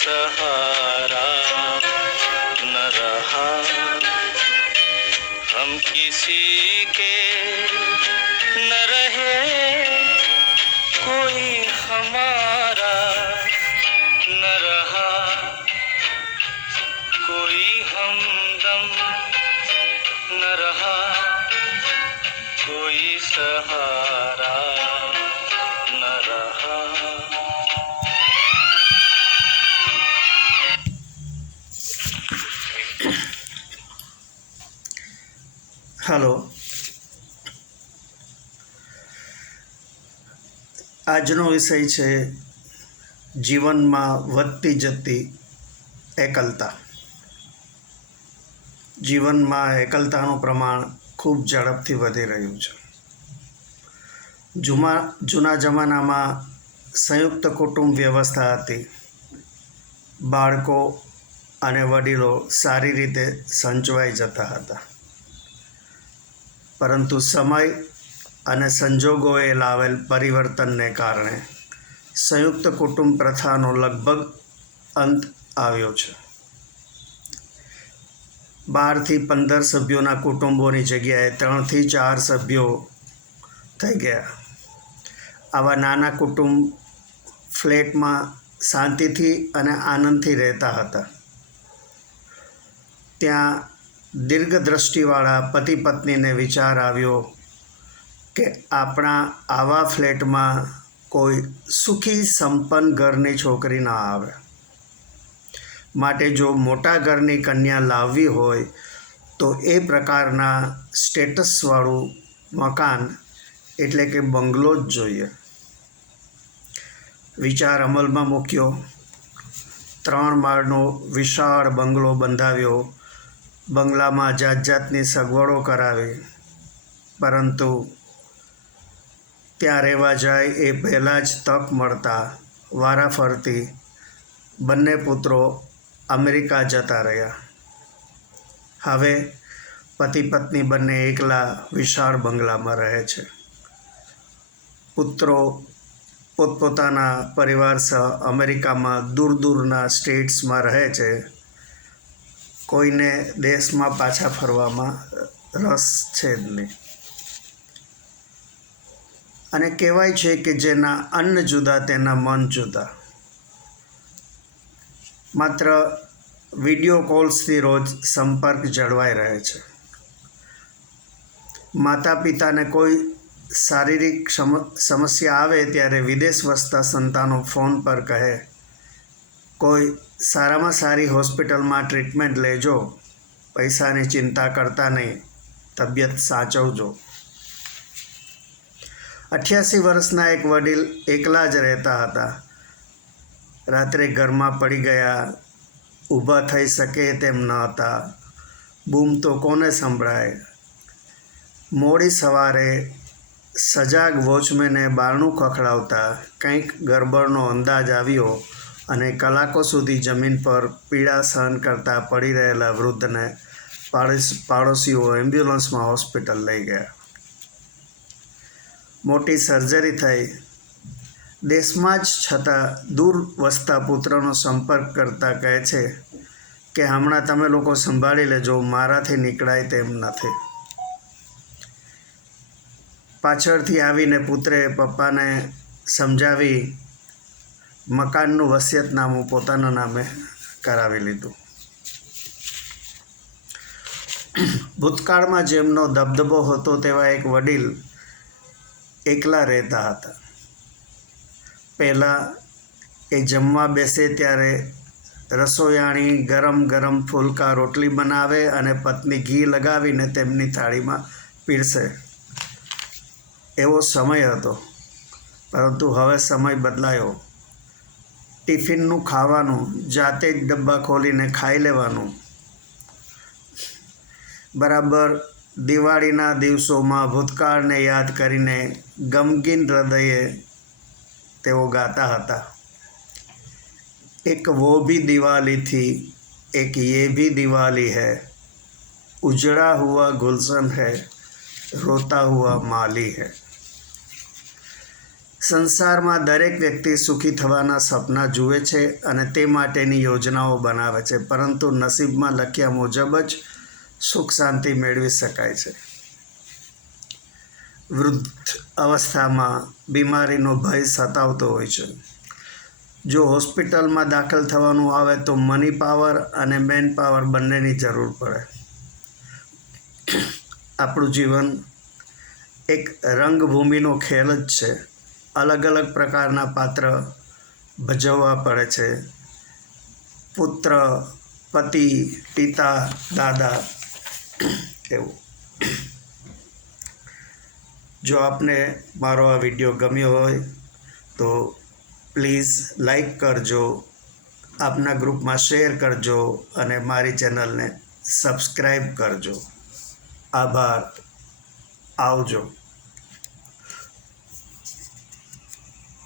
सहारा न रहा, हम किसी के न रहे, कोई हमारा न रहा, कोई हमदम न रहा, कोई सहारा न रहा। हेलो, આજનો વિષય છે જીવનમાં વધતી જતી એકલતા. જીવનમાં એકલતાનું પ્રમાણ ખૂબ ઝડપથી વધી રહ્યું છે. જૂના જમાનામાં સંયુક્ત કુટુંબ વ્યવસ્થા હતી. બાળકો અને વડીલો સારી રીતે સંચવાઈ જતા હતા, પરંતુ સમય અને સંજોગોએ લાવેલ પરિવર્તનને કારણે સંયુક્ત કુટુંબ પ્રથાનો લગભગ અંત આવ્યો છે. 12થી 15 સભ્યોના કુટુંબોની જગ્યાએ 3થી 4 સભ્યો થઈ ગયા. આવા નાના કુટુંબ ફ્લેટમાં શાંતિથી અને આનંદથી રહેતા હતા. ત્યાં દીર્ઘદ્રષ્ટિવાળા પતિ પત્નીને વિચાર આવ્યો કે આપણા આવા ફ્લેટમાં કોઈ સુખી સંપન્ન ઘરની છોકરી ના આવે, માટે જો મોટા ઘરની કન્યા લાવવી હોય તો એ પ્રકારના સ્ટેટસવાળું મકાન એટલે કે બંગલો જ જોઈએ. વિચાર અમલમાં મૂક્યો. 3 માળનો વિશાળ બંગલો બંધાવ્યો. બંગલામાં જાત જાતની સગવડો કરાવી, પરંતુ ત્યાં રહેવા જાય એ પહેલાં જ તક મળતા વારાફરતી બંને પુત્રો અમેરિકા જતા રહ્યા. હવે પતિ પત્ની બંને એકલા વિશાળ બંગલામાં રહે છે. પુત્રો પોતપોતાના પરિવાર સહ અમેરિકામાં દૂર દૂરના સ્ટેટ્સમાં રહે છે. કોઈને દેશમાં પાછા ફરવામાં રસ છે જ નહીં. અને કહેવાય છે કે જેના અન્ન જુદા તેના મન જુદા. માત્ર વિડીયો કોલ્સથી રોજ સંપર્ક જળવાઈ રહે છે. માતા પિતાને કોઈ શારીરિક સમસ્યા આવે ત્યારે વિદેશ વસતા સંતાનો ફોન પર કહે, કોઈ સારામાં સારી હોસ્પિટલમાં ટ્રીટમેન્ટ લેજો, પૈસાની ચિંતા કરતા નહીં, તબિયત સાચવજો. 88 વર્ષના એક વડીલ એકલા જ રહેતા હતા. રાત્રે ઘરમાં પડી ગયા, ઊભા થઈ શકે તેમ ન હતા. બૂમ તો કોને સંભળાય. મોડી સવારે સજાગ વોચમેને બારણું ખખડાવતા કંઈક ગરબડનો અંદાજ આવ્યો અને કલાકો સુધી જમીન પર પીડા સહન કરતા પડી રહેલા વૃદ્ધને પાડોશીઓ એમ્બ્યુલન્સમાં હોસ્પિટલ લઈ ગયા. મોટી સર્જરી થઈ. દેશમાં જ છતાં દૂર વસતા પુત્રનો સંપર્ક કરતા કહે છે કે હમણાં તમે લોકો સંભાળી લેજો, મારાથી નીકળાય તેમ નથી. પાછળથી આવીને પુત્રે પપ્પાને સમજાવી મકાનનું વસિયતનામું પોતાના નામે કરાવી લીધું. ભૂતકાળમાં જેમનો દબદબો હતો તેવા એક વડીલ એકલા રહેતા હતા. પહેલાં એ જમવા બેસે ત્યારે રસોઈયાણી ગરમ ગરમ ફુલકા રોટલી બનાવે અને પત્ની ઘી લગાવીને તેમની થાળીમાં પીરસે. એવો સમય હતો, પરંતુ હવે સમય બદલાયો. ટિફિનનું ખાવાનું જાતે જ ડબ્બા ખોલીને ખાઈ લેવાનું. બરાબર દિવાળીના દિવસોમાં ભૂતકાળને યાદ કરીને ગમગીન હૃદયે તેઓ ગાતા હતા, એક વો ભી દિવાળી થી, એક ये भी दिवाली है, उजड़ा हुआ गुलशन है, रोता हुआ माली है. સંસારમાં દરેક વ્યક્તિ સુખી થવાના સપના જુએ છે અને તે માટેની યોજનાઓ બનાવે છે, પરંતુ નસીબમાં લખ્યા મુજબ જ સુખ શાંતિ મેળવી શકાય છે. વૃદ્ધ અવસ્થામાં બીમારીનો ભય સતાવતો હોય છે. જો હોસ્પિટલમાં દાખલ થવાનું આવે તો મની પાવર અને મેન પાવર બંનેની જરૂર પડે. આપણું જીવન એક રંગભૂમિનો ખેલ જ છે. અલગ અલગ પ્રકારના પાત્ર ભજવવા પડે છે. પુત્ર, પતિ, પિતા, દાદા, એવું. જો આપને મારો આ વિડીયો ગમ્યો હોય તો પ્લીઝ લાઈક કરજો, આપના ગ્રુપમાં શેર કરજો અને મારી ચેનલને સબસ્ક્રાઈબ કરજો. આભાર. આવજો.